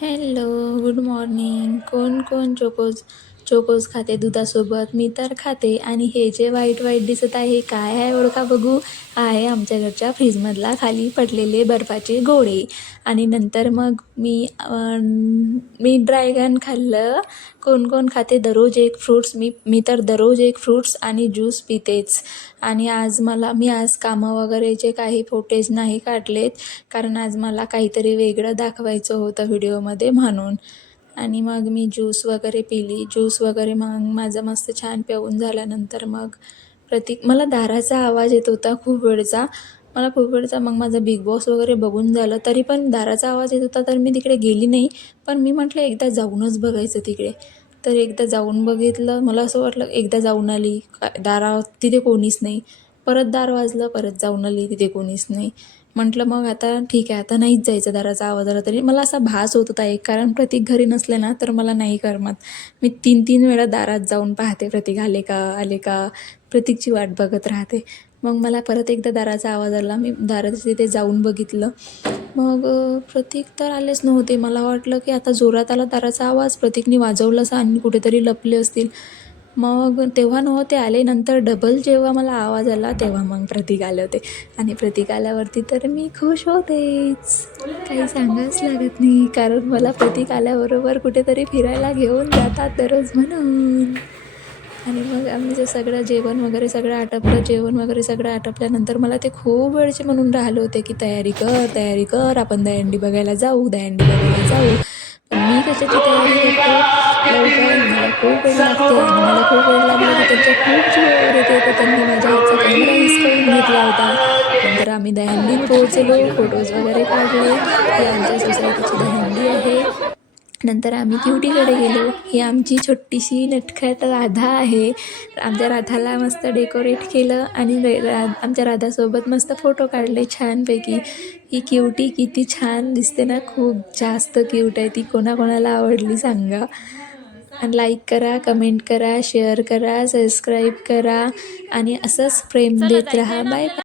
Hello, good morning. कोण कोण Chocos Chocos खाते दुधासोबत? मी तर खाते. आणि हे जे व्हाईट व्हाईट दिसत आहे, काय आहे ओळखा बघू? आहे आमच्या घरच्या फ्रीजमधला खाली पडलेले बर्फाचे गोळे. आणि नंतर मग मी ड्रॅगन खाल्लं. कोण कोण खाते दररोज एक फ्रूट्स? मी तर दररोज एक फ्रूट्स आणि ज्यूस पितेच. आणि मी आज कामं वगैरेचे काही फोटेज नाही काढलेत, कारण आज मला काहीतरी वेगळं दाखवायचं होतं व्हिडिओमध्ये म्हणून. आणि मग मी ज्यूस वगैरे पिली. ज्यूस वगैरे मग माझं मस्त छान पिऊन झाल्यानंतर मग मला दाराचा आवाज येत होता खूप वेळचा. मग माझा बिग बॉस वगैरे बघून झालं, तरी पण दाराचा आवाज येत होता, तर मी तिकडे गेली नाही. पण मी म्हटलं एकदा जाऊनच बघायचं तिकडे. तर एकदा जाऊन बघितलं. मला असं वाटलं एकदा जाऊन आली, तिथे कोणीच नाही. परत दार वाजलं, परत जाऊन आली, तिथे कोणीच नाही. म्हटलं मग आता ठीक आहे, आता नाहीच जायचं. दाराचा आवाज आला तरी मला असा भास होत होता एक, कारण प्रतीक घरी नसले ना तर मला नाही करमत. मी 3-3 वेळा दारात जाऊन पाहते, प्रतीक आले का प्रतीकची वाट बघत राहते. मग मला परत एकदा दाराचा आवाज आला. मी दाराच्या तिथे जाऊन बघितलं. मग प्रतीक तर आलेच नव्हते. मला वाटलं की आता जोरात आला दाराचा आवाज, प्रतीकने वाजवलंच आणि कुठेतरी लपले असतील. मग तेव्हा नव्हते आले. नंतर डबल जेव्हा मला आवाज आला तेव्हा मग प्रतीक आले होते. आणि प्रतीक आल्यावरती तर मी खुश होतेच, काही सांगायच लागत नाही, कारण मला प्रतीक आल्याबरोबर कुठेतरी फिरायला घेऊन जातात दररोज म्हणून. आणि मग आमचं सगळं जेवण वगैरे सगळं आटपल्यानंतर मला ते खूप वेळचे म्हणून राहिले होते की तयारी कर, आपण दहीहंडी बघायला जाऊ. पण मी कशाची तयारी करते लवकर? मला खूप वेळ लागते, आणि मला खूप वेळ लागला की त्यांच्या खूप जीवावर येते. तर त्यांनी माझ्या हातचा कॅमेरा हिसकावून घेतला होता. नंतर आम्ही दहीहंडीत पोहोचलो, फोटोज वगैरे काढले. ही आमच्या सोसायटीची दहीहंडी आहे. नंतर आम्ही क्युटीकडे गेलो. ही आमची छोटीशी नटखट राधा आहे. आमच्या राधाला मस्त डेकोरेट केलं आणि आमच्या राधासोबत मस्त फोटो काढले छानपैकी. ही क्युटी किती छान दिसते ना, खूप जास्त क्यूट आहे ती. कोणाकोणाला आवडली सांगा. आणि लाईक करा, कमेंट करा, शेअर करा, सबस्क्राईब करा आणि असंच प्रेम देत राहा. Bye bye.